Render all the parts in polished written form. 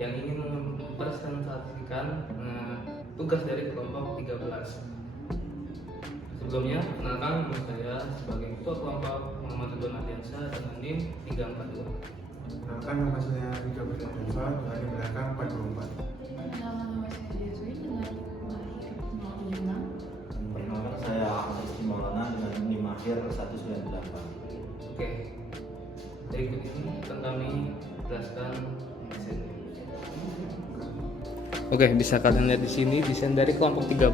yang ingin mempresentasikan tugas dari kelompok 13. Sebelumnya, kenalkan nama saya sebagai Ketua Kelompok Muhammad Ridwan Ardiansyah dengan NIM 342. Kenalkan nama saya Rido Berdanfa dengan di belakang 424. Nama saya Deswi dengan akhir 076. Perkenalkan saya Ahmad Rizky Maulana dengan NIM akhir 198. Oke, berikut ini akan kami jelaskan desain. Oke, bisa kalian lihat di sini desain dari kelompok 13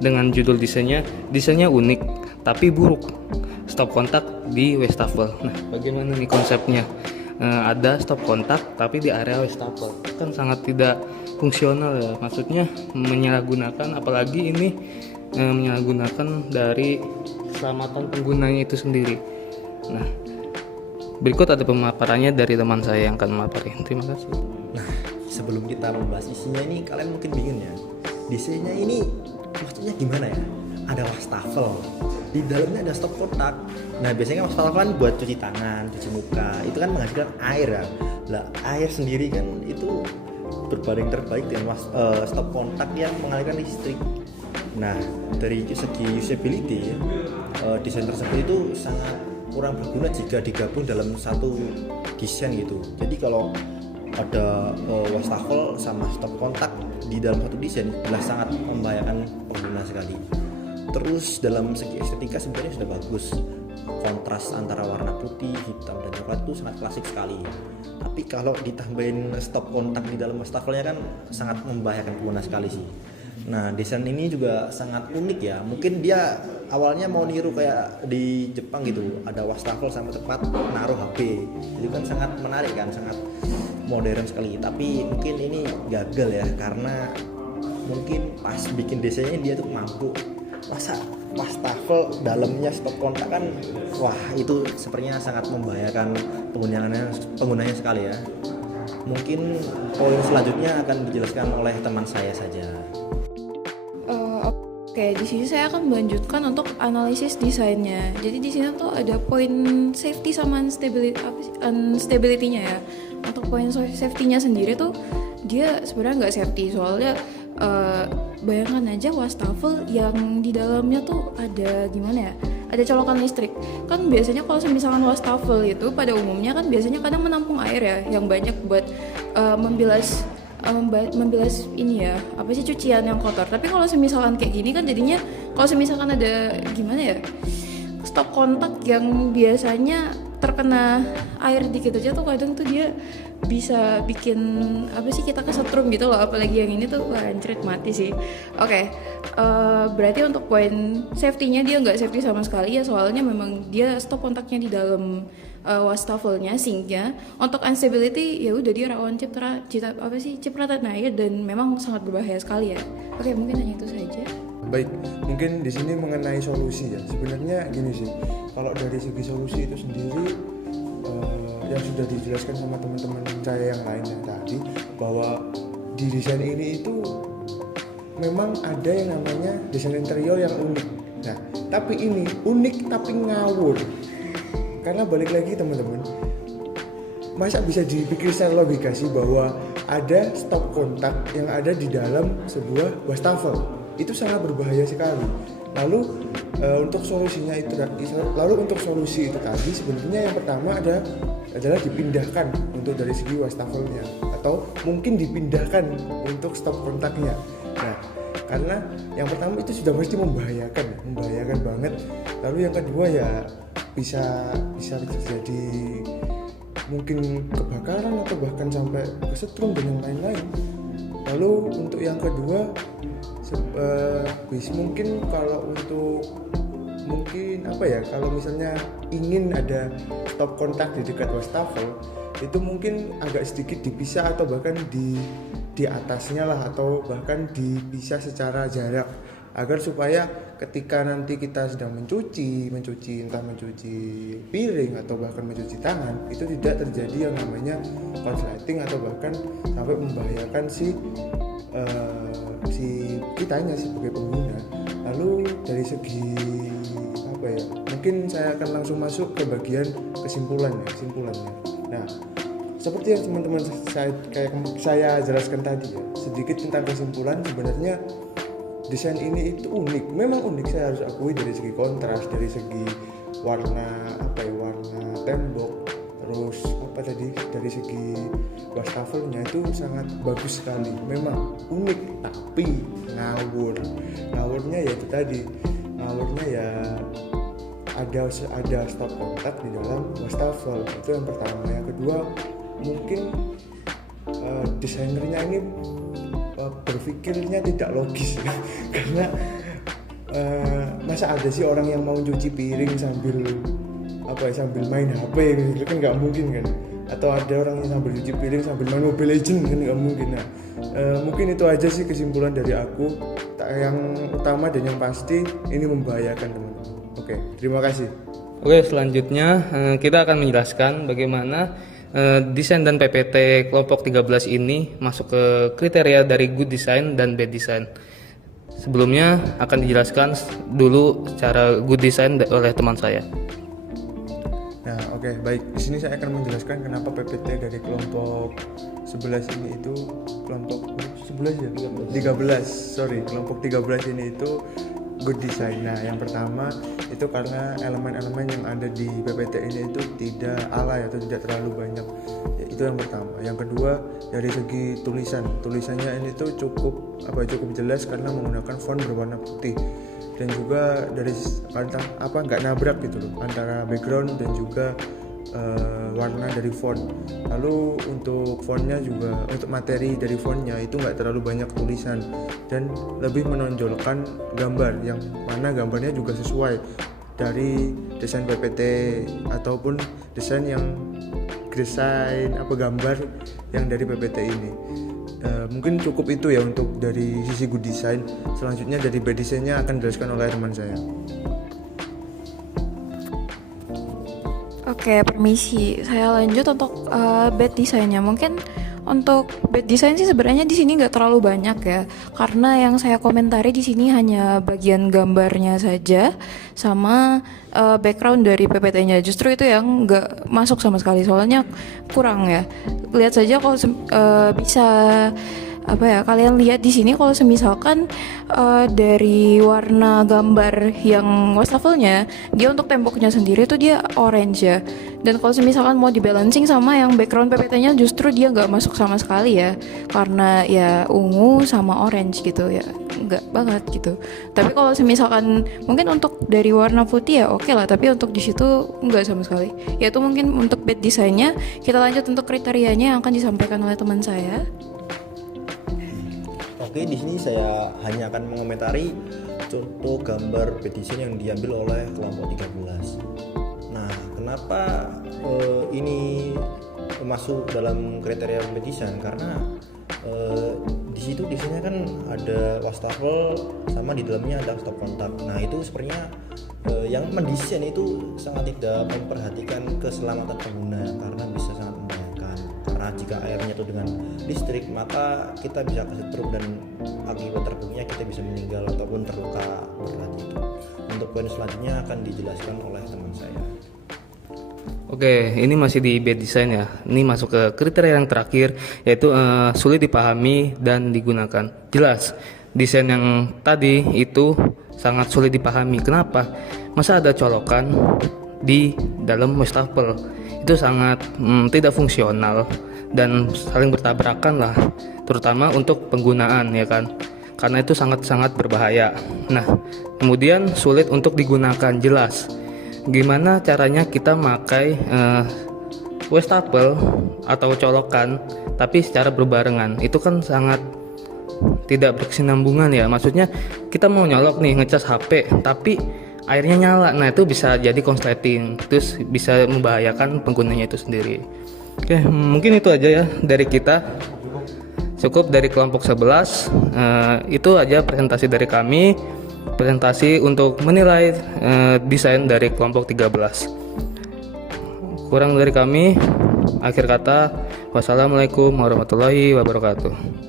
dengan judul desainnya unik tapi buruk. Stop kontak di wastafel. Nah, bagaimana nih konsepnya? Ada stop kontak tapi di area wastafel. Kan sangat tidak fungsional ya. Maksudnya menyalahgunakan, apalagi ini menyalahgunakan dari keselamatan penggunanya itu sendiri. Nah, berikut ada pemaparannya dari teman saya yang akan memaparin. Terima kasih. Nah, sebelum kita membahas isinya ini, kalian mungkin bingung ya, desainnya ini maksudnya gimana ya? Ada wastafel, di dalamnya ada stop kontak. Nah, biasanya kan wastafel kan buat cuci tangan, cuci muka, itu kan menghasilkan air ya. Lah, air sendiri kan itu berbanding terbalik dengan stop kontak yang mengalirkan listrik. Nah, dari segi usability, desain tersebut itu sangat kurang berguna jika digabung dalam satu desain gitu. Jadi kalau ada wastafel sama stop kontak di dalam satu desain jelas sangat membahayakan pengguna sekali. Terus dalam segi estetika sebenarnya sudah bagus, kontras antara warna putih, hitam dan coklat itu sangat klasik sekali. Tapi kalau ditambahin stop kontak di dalam wastafelnya kan sangat membahayakan pengguna sekali sih. Nah, desain ini juga sangat unik ya. Mungkin dia awalnya mau niru kayak di Jepang gitu, ada wastafel sama tempat naruh HP. Jadi kan sangat menarik kan, sangat modern sekali. Tapi mungkin ini gagal ya, karena mungkin pas bikin desainnya dia tuh mampu. Masa wastafel dalamnya stop kontak kan, wah itu sepertinya sangat membahayakan penggunanya sekali ya. Mungkin poin selanjutnya akan dijelaskan oleh teman saya saja. Oke, di sini saya akan melanjutkan untuk analisis desainnya. Jadi di sini tuh ada poin safety sama instability-nya ya. Untuk poin safety-nya sendiri tuh dia sebenarnya nggak safety, soalnya bayangkan aja wastafel yang di dalamnya tuh ada gimana ya? Ada colokan listrik. Kan biasanya kalau misalkan wastafel itu pada umumnya kan biasanya kadang menampung air ya, yang banyak buat membilas ini ya, apa sih, cucian yang kotor. Tapi kalau misalkan kayak gini kan jadinya, kalau misalkan ada gimana ya, stop kontak yang biasanya terkena air dikit aja tuh kadang tuh dia bisa bikin apa sih, kita kesetrum gitu loh. Apalagi yang ini tuh wah, anjrit, mati sih. Oke, berarti untuk poin safety-nya dia nggak safety sama sekali ya, soalnya memang dia stop kontaknya di dalam wastafelnya, sinknya. Untuk instability ya udah dia rawan cipratan air dan memang sangat berbahaya sekali ya. Oke, mungkin hanya itu saja. Baik, mungkin di sini mengenai solusi ya. Sebenarnya gini sih, kalau dari segi solusi itu sendiri yang sudah dijelaskan sama teman-teman saya yang lainnya tadi, bahwa di desain ini itu memang ada yang namanya desain interior yang unik. Nah, tapi ini unik tapi ngawur. Karena balik lagi teman-teman, masa bisa dipikir secara logika sih bahwa ada stop kontak yang ada di dalam sebuah wastafel? Itu sangat berbahaya sekali. Lalu untuk solusi itu tadi sebenarnya yang pertama adalah dipindahkan untuk dari segi wastafelnya, atau mungkin dipindahkan untuk stop kontaknya. Nah, karena yang pertama itu sudah pasti membahayakan banget. Lalu yang kedua ya bisa terjadi mungkin kebakaran atau bahkan sampai kesetrum dan yang lain-lain. Lalu untuk yang kedua mungkin kalau untuk kalau misalnya ingin ada stop kontak di dekat wastafel, itu mungkin agak sedikit dipisah atau bahkan di atasnya lah, atau bahkan dipisah secara jarak, agar supaya ketika nanti kita sedang mencuci piring atau bahkan mencuci tangan, itu tidak terjadi yang namanya korsleting atau bahkan sampai membahayakan si kitanya sebagai pengguna. Lalu dari segi mungkin saya akan langsung masuk ke bagian kesimpulannya. Nah, seperti yang teman-teman saya jelaskan tadi ya, sedikit tentang kesimpulan. Sebenarnya desain ini itu unik, memang unik, saya harus akui, dari segi kontras, dari segi warna warna tembok, terus dari segi wastafelnya itu sangat bagus sekali, memang unik. Tapi ngawurnya ya itu tadi, ngawurnya ya ada stop kontak di dalam wastafel, itu yang pertama. Yang kedua, mungkin desainernya ini berpikirnya tidak logis karena masa ada sih orang yang mau cuci piring sambil main HP gitu kan, nggak mungkin kan. Atau ada orang yang sambil cuci piring sambil main Mobile Legends kan, nggak mungkin. Nah, mungkin itu aja sih kesimpulan dari aku. Yang utama dan yang pasti ini membahayakan teman-teman. Oke, terima kasih. Oke, selanjutnya kita akan menjelaskan bagaimana desain dan PPT kelompok 13 ini masuk ke kriteria dari good design dan bad design. Sebelumnya akan dijelaskan dulu secara good design oleh teman saya. Nah, oke, baik. Di sini saya akan menjelaskan kenapa PPT dari kelompok 11 ini itu kelompok 11 ya? 13. Sorry, kelompok 13 ini itu good design. Nah, yang pertama itu karena elemen-elemen yang ada di PPT ini itu tidak alay atau tidak terlalu banyak. Ya, itu yang pertama. Yang kedua, dari segi tulisannya ini tuh cukup jelas karena menggunakan font berwarna putih. Dan juga dari nggak nabrak gitu loh antara background dan juga warna dari font. Lalu untuk fontnya juga, untuk materi dari fontnya itu nggak terlalu banyak tulisan dan lebih menonjolkan gambar, yang mana gambarnya juga sesuai dari desain PPT ataupun desain gambar yang dari PPT ini. Mungkin cukup itu ya untuk dari sisi good design. Selanjutnya dari bad design-nya akan dijelaskan oleh teman saya. Oke, permisi. Saya lanjut untuk bad design-nya. Mungkin untuk bad design sih sebenarnya di sini nggak terlalu banyak ya, karena yang saya komentari di sini hanya bagian gambarnya saja sama background dari PPT-nya. Justru itu yang nggak masuk sama sekali, soalnya kurang ya. Lihat saja kalau bisa kalian lihat di sini kalau semisalkan dari warna gambar yang wastafelnya, dia untuk temboknya sendiri tuh dia orange ya. Dan kalau misalkan mau dibalancing sama yang background PPT-nya, justru dia nggak masuk sama sekali ya, karena ya ungu sama orange gitu ya, nggak banget gitu. Tapi kalau misalkan mungkin untuk dari warna putih ya oke lah, tapi untuk di situ nggak sama sekali. Yaitu mungkin untuk bad design-nya. Kita lanjut untuk kriterianya yang akan disampaikan oleh teman saya. Oke, di sini saya hanya akan mengomentari contoh gambar bad design yang diambil oleh kelompok 13. Nah, kenapa ini masuk dalam kriteria bad design? Karena di situ desainnya kan ada wastafel sama di dalamnya ada stop kontak. Nah, itu sebenarnya yang mendesain itu sangat tidak memperhatikan keselamatan pengguna karena bisa sangat membahayakan. Karena jika airnya itu dengan listrik, maka kita bisa kesetrum dan akibat terburuknya kita bisa meninggal ataupun terluka berat itu. Untuk poin selanjutnya akan dijelaskan oleh teman saya. Oke, ini masih di bad design ya. Ini masuk ke kriteria yang terakhir, yaitu sulit dipahami dan digunakan. Jelas, desain yang tadi itu sangat sulit dipahami. Kenapa? Masa ada colokan di dalam wastafel? Itu sangat tidak fungsional dan saling bertabrakan lah, terutama untuk penggunaan ya kan. Karena itu sangat-sangat berbahaya. Nah, kemudian sulit untuk digunakan. Jelas. Gimana caranya kita pakai wastafel atau colokan tapi secara berbarengan? Itu kan sangat tidak berkesinambungan ya. Maksudnya kita mau nyolok nih, ngecas HP tapi airnya nyala. Nah, itu bisa jadi konsleting, terus bisa membahayakan penggunanya itu sendiri. Oke, mungkin itu aja ya dari kita. Cukup dari kelompok 11. Itu aja presentasi dari kami. Presentasi untuk menilai desain dari kelompok 13. Kurang dari kami, akhir kata, wassalamualaikum warahmatullahi wabarakatuh.